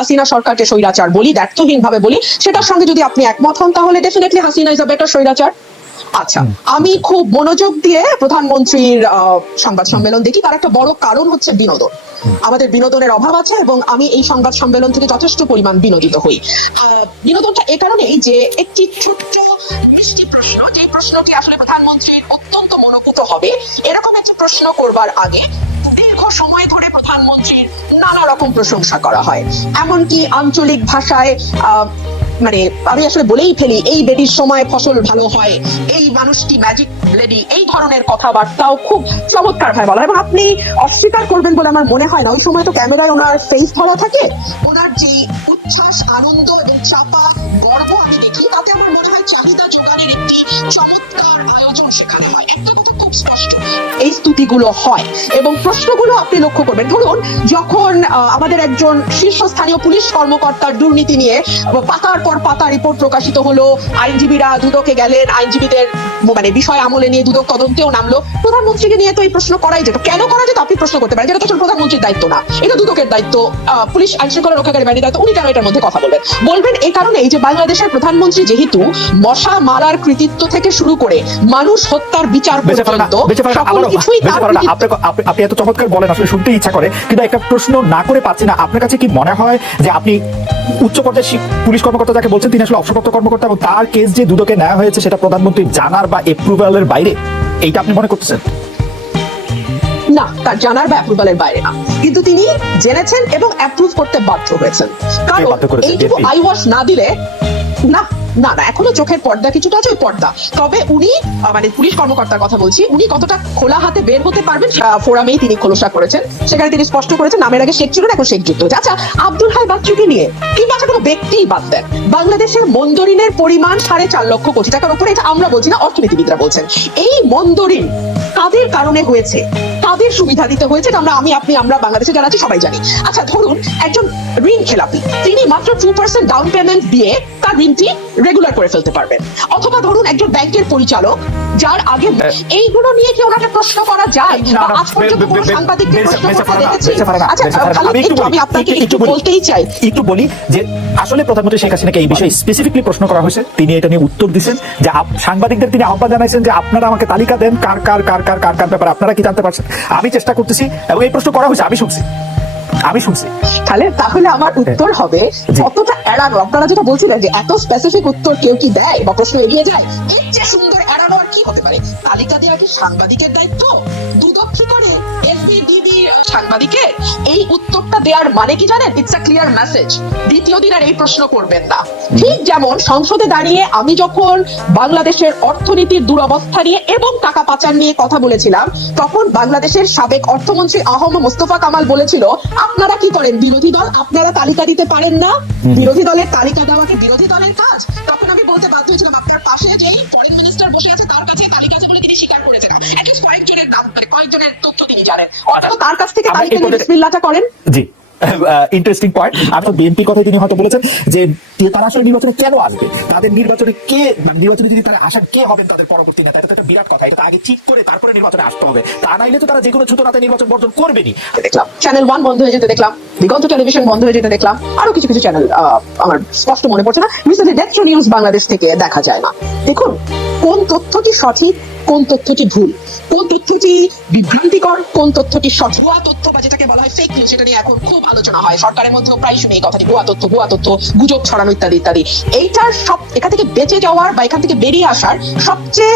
হাসিনা সরকারকে স্বৈরাচার বলি দায়িত্বহীন ভাবে বলি সেটার সঙ্গে যদি আপনি একমত হন তাহলে definitely Hasina is a better স্বৈরাচার। আচ্ছা আমি খুব মনোযোগ দিয়ে প্রধানমন্ত্রীর সংবাদ সম্মেলন দেখি তার একটা বড় কারণ হচ্ছে বিনোদন। আমাদের বিনোদনের অভাব আছে এবং আমি এই সংবাদ সম্মেলন থেকে যথেষ্ট পরিমাণ বিনোদিত হই। বিনোদনটা এ কারণেই যে একটি ছোট্ট মিষ্টি প্রশ্ন যে প্রশ্নটি আসলে প্রধানমন্ত্রীর অত্যন্ত মনোপুত হবে এরকম একটা প্রশ্ন করবার আগে দীর্ঘ সময় ধরে প্রধানমন্ত্রীর নানা রকম প্রশংসা করা হয়। এমনকি আঞ্চলিক ভাষায় মানে আমি আসলে বলেই ফেলি, এই বেডির সময় ফসল ভালো হয়, এই মানুষটি ম্যাজিক লেডি এই ধরনের কথাবার্তাও খুব চমৎকার ভাবে বলা এবং আপনি অস্বীকার করবেন বলে আমার মনে হয় না। ওই সময় তো ক্যামেরায় ওনার ফেস ধরা থাকে। ওনার যে উচ্ছ্বাস, আনন্দ এবং চাপা গর্ব আমি দেখি, তাতে আমার মনে হয় চাহিদা যোগানের একটি চমৎকার আয়োজন সেখানে হয়। একটা কথা স্পষ্ট এই স্তুতিগুলো হয়। এবং প্রশ্নগুলো আপনি লক্ষ্য করবেন। ধরুন যখন আমাদের একজন শীর্ষস্থানীয় পুলিশ কর্মকর্তার দুর্নীতি নিয়ে পাতার পর পাতা রিপোর্ট প্রকাশিত হলো আইনজীবীরা দুদকে গেলেন আইনজীবীদের মানে বিষয় আমলে নিয়ে দুদক তদন্তেও নামলো। প্রধানমন্ত্রীকে নিয়ে তো এই প্রশ্ন করাই যেত। কেন করা যেত? আপনি প্রশ্ন করতে পারেন। যেটা তো আসলে প্রধানমন্ত্রীর দায়িত্ব না। এটা দুদকের দায়িত্ব। আহ, পুলিশ আইন শৃঙ্খলা রক্ষাকারী বাহিনীর দায়িত্ব। উনি কেন এটার মধ্যে কথা বলবেন? বলবেন এই কারণে যে বাংলাদেশের প্রধানমন্ত্রী যেহেতু মশা মারার কৃতিত্ব থেকে শুরু করে মানুষ হত্যার বিচার পর্যন্ত সকল কিছুই তার। আপনি এত চমৎকার বলেন আসলে শুনতে ইচ্ছা করে কিন্তু একটা প্রশ্ন না করে পাচ্ছি না। আপনার কাছে কি মনে হয় যে আপনি উচ্চ পর্যায়ের শি- পুলিশ কর্মকর্তা যাকে বলছেন তিনি আসলে অবসরপ্রাপ্ত কর্মকর্তা এবং তার কেস যে দুদকে নেওয়া হয়েছে সেটা প্রধানমন্ত্রীর জানার বা এপ্রুভালের বাইরে? এইটা আপনি মনে করতেছেন? না তার জানার বা অ্যাপ্রুভালের বাইরে না। কিন্তু তিনি জেনেছেন এবং অ্যাপ্রুভ করতে বাধ্য হয়েছেন। কারণ এইটুকু আই ওয়াশ না দিলে না না না, এখনও চোখের পর্দা কিছুটা আছে পর্দা। তবে উনি মানে পুলিশ কর্মকর্তার কথা বলছি, উনি কতটা খোলা হাতে বের হতে পারবেন ফোরামেই তিনি খোলসা করেছেন। সেখানে তিনি স্পষ্ট করেছেন, নামের আগে শেখ ছিল এখন শেখ যুক্ত। হয়েছে আচ্ছা আব্দুল হাই বাচ্চুকে নিয়ে কিংবা কোনো ব্যক্তিই বাদ দেন? বাংলাদেশের মন্দরিনের পরিমাণ সাড়ে চার লক্ষ কোটি টাকার উপরে, এটা আমরা বলছি না, অর্থনীতিবিদরা বলছেন। এই মন্দরিন কাদের কারণে হয়েছে? তাদের সুবিধা দিতে হয়েছে আমরা, আমি, আপনি, আমরা বাংলাদেশে যারা আছি, সবাই জানি। আচ্ছা ধরুন একজন ঋণ খেলাপি, তিনি মাত্র টু পার্সেন্ট ডাউন পেমেন্ট দিয়ে তার ঋণটি রেগুলার করে ফেলতে পারবেন। অথবা ধরুন একজন ব্যাংকের পরিচালক যার আগে এইগুলো নিয়ে কি ওনাকে প্রশ্ন করা যায়? আজ পর্যন্ত কোনো সাংবাদিককে প্রশ্ন করতে দেখেছি? আচ্ছা আমি আপনাকে একটু বলতেই চাই। একটু বলি যে আসলে প্রধানমন্ত্রী শেখ হাসিনাকে এই বিষয়ে স্পেসিফিকলি প্রশ্ন করা হয়েছে। তিনি এটা নিয়ে উত্তর দিচ্ছেন যে সাংবাদিকদের তিনি আহ্বান জানাইছেন যে আপনারা আমাকে তালিকা দেন কার কার কার কার কার কার ব্যাপারে আপনারা কি জানতে পারছেন। আমি চেষ্টা করতেছি এবং এই প্রশ্ন করা হয়েছে আমি শুনছি। আমি শুনছি। তাহলে তাহলে আমার উত্তর হবে। কতটা এড়ানো? আপনারা যেটা বলছিলেন যে এত স্পেসিফিক উত্তর কেউ কি দেয় বা প্রশ্ন এড়িয়ে যায়? এর চেয়ে সুন্দর এড়ানো হতে পারে। তালিকা দেওয়া কি সাংবাদিকের দায়িত্ব? দুদক কি করে? এসবিডিবি সাংবাদিকের এই উত্তরটা দেওয়ার মানে কি জানেন? ইটস আ ক্লিয়ার মেসেজ দ্বিতীয় দিন আর এই প্রশ্ন করবেন না। ঠিক যেমন সংসদে দাঁড়িয়ে আমি যখন বাংলাদেশের অর্থনীতির দুরবস্থা নিয়ে এবং টাকা পাচার নিয়ে কথা বলেছিলাম তখন বাংলাদেশের সাবেক অর্থমন্ত্রী আহম মোস্তফা কামাল বলেছিল আপনারা কি করেন? বিরোধী দল? আপনারা তালিকা দিতে পারেন না? বিরোধী দলের তালিকা দেওয়া কি বিরোধী দলের কাজ? তখন আমি বলতে বাধ্য হয়েছিলাম আপনার পাশে যেই ফরেন মিনিস্টার বসে আছে তার কাছে তালিকা আছে বলে তিনি স্বীকার করেছেন অ্যাটলিস্ট কয়েকজনের নাম মানে কয়েকজনের তথ্য তিনি জানেন। তার কাছ থেকে এই বিসমিল্লাহটা করেন। জি। ইন্টারেস্টিং পয়েন্ট আপনার বিএনপি কথাই তিনি হয়তো বলেছেন যে তারা আসলে নির্বাচনে কেন আসবে? তাদের নির্বাচনে কে মানে নির্বাচনে যদি তারা আসার কে হবেন তাদের পরবর্তী নেতা, এটা তো বিরাট কথা, এটা আগে ঠিক করে তারপরে নির্বাচনে আসতে হবে। তা নাইলে তো তারা যে কোনো রাতে নির্বাচন বর্জন করবেনি দেখলাম চ্যানেল ওয়ান বন্ধ হয়ে যেতে দেখলাম, দিগন্ত টেলিভিশন বন্ধ হয়ে যেতে দেখলাম, আরও কিছু কিছু চ্যানেল আমার স্পষ্ট মনে পড়ছে না। ডেথ নিউজ বাংলাদেশ থেকে দেখা যায় না। দেখুন, কোন তথ্যটি সঠিক, কোন তথ্যটি ভুল? কোন তথ্যটি বিভ্রান্তিকর, কোন তথ্যটি ভুয়া তথ্য বা যেটাকে বলা হয় ফেক নিউজ সেটা নিয়ে এখন খুব আলোচনা হয়। সরকারের মধ্যেও প্রায় শুনি এই কথাটি, ভুয়া তথ্য ভুয়া তথ্য, গুজব ছড়ানো ইত্যাদি ইত্যাদি এইটার সব এখান থেকে বেঁচে যাওয়ার বা এখান থেকে বেরিয়ে আসার সবচেয়ে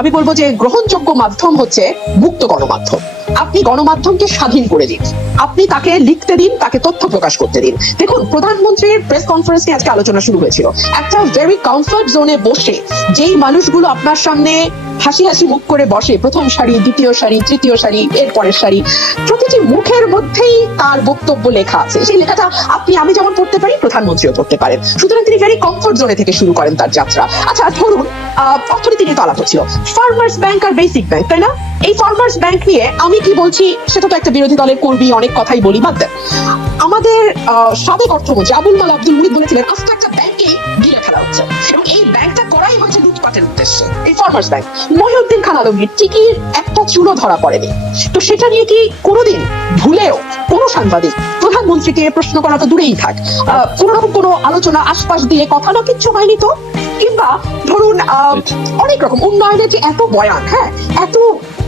আমি বলব যে গ্রহণযোগ্য মাধ্যম হচ্ছে মুক্ত গণমাধ্যম। আপনি গণমাধ্যমকে স্বাধীন করে দিন। আপনি তাকে লিখতে দিন, তাকে তথ্য প্রকাশ করতে দিন। দেখুন, প্রধানমন্ত্রীর প্রেস কনফারেন্স নিয়ে আজকে আলোচনা শুরু হয়েছিল। একটা ভেরি কমফর্ট জোনে বসে, যেই মানুষগুলো আপনার সামনে হাসি হাসি মুখ করে বসে, প্রথম সারি, দ্বিতীয় সারি, তৃতীয় সারি এর পরের সারি, প্রতিটি মুখের মধ্যেই তার বক্তব্য লেখা আছে। সেই লেখাটা আপনি, আমি যেমন পড়তে পারি, প্রধানমন্ত্রীও পড়তে পারেন। সুতরাং তিনি ভেরি কমফর্ট জোনে থেকে শুরু করেন তার যাত্রা। আচ্ছা ধরুন অর্থনীতি নিয়ে তো আলাপ হচ্ছিল। ফার্মার্স ব্যাংক আর বেসিক ব্যাংক তাই না? এই ফার্মার্স ব্যাংক নিয়ে আমি কি বলছি সেটা তো একটা বিরোধী দলের কর্মী অনেক কথাই বলি বাদ দেন আমাদের সাবেক অর্থমন্ত্রী আবুল মাল আব্দুল মুহিত বলেছিলেন আজকে একটা ব্যাংকে গিলে ফেলা হচ্ছে। এবং এই ব্যাংকটা করাই হয়েছে লুটপাটের উদ্দেশ্যে। এই ফার্মার্স ব্যাংক মহিউদ্দিন খান আলমগীর টিকির একটা চুলো ধরা পড়েনি। তো সেটা নিয়ে কি কোনোদিন ভুলেও কোনো সাংবাদিক প্রধানমন্ত্রীকে প্রশ্ন করা তো দূরেই থাক আহ, কোনো রকম কোনো আলোচনা আশপাশ দিয়ে কথা না কিচ্ছু হয়নি তো? কিংবা ধরুন আহ, অনেক রকম উন্নয়নের যে এত বয়ান হ্যাঁ এত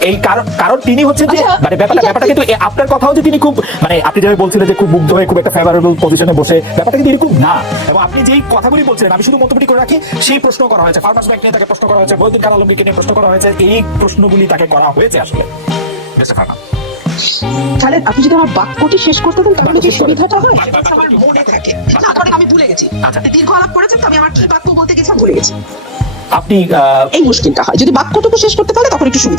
এই কারণ কারণ তিনি হচ্ছে যে আচ্ছা, মানে ব্যাপারটা ব্যাপারটা কিন্তু আপনার কথা হচ্ছে তিনি খুব মানে আপনি যেভাবে বলছিলেন যে খুব মুগ্ধ হয়ে খুব একটা ফেভারেবল পজিশনে বসে ব্যাপারটা কিন্তু এরকম না। এবং আপনি যেই কথাগুলি বলছিলেন আমি শুধু মন্তব্যটি করে রাখি সেই প্রশ্ন করা হয়েছে ফার্মার্স ব্যাংক নিয়ে তাকে প্রশ্ন করা হয়েছে বৈদিক কাল আলমগীরকে নিয়ে প্রশ্ন করা হয়েছে এই প্রশ্নগুলি তাকে করা হয়েছে আসলে। তাহলে আপনি যদি আমার বাক্যটি শেষ করতে দেন তাহলে যে। সুবিধাটা হয়? আমার মনে থাকে। না ধরেন আমি ভুলে গেছি। আচ্ছা। আপনি দীর্ঘ আলাপ করেছেন তো আমি আমার কি বাক্য বলতে গেছি ভুলে গেছি। আপনি আহ, এই মুশকিলটা হয়। যদি বাক্যটুকু শেষ করতে পারে তখন একটু সুবিধা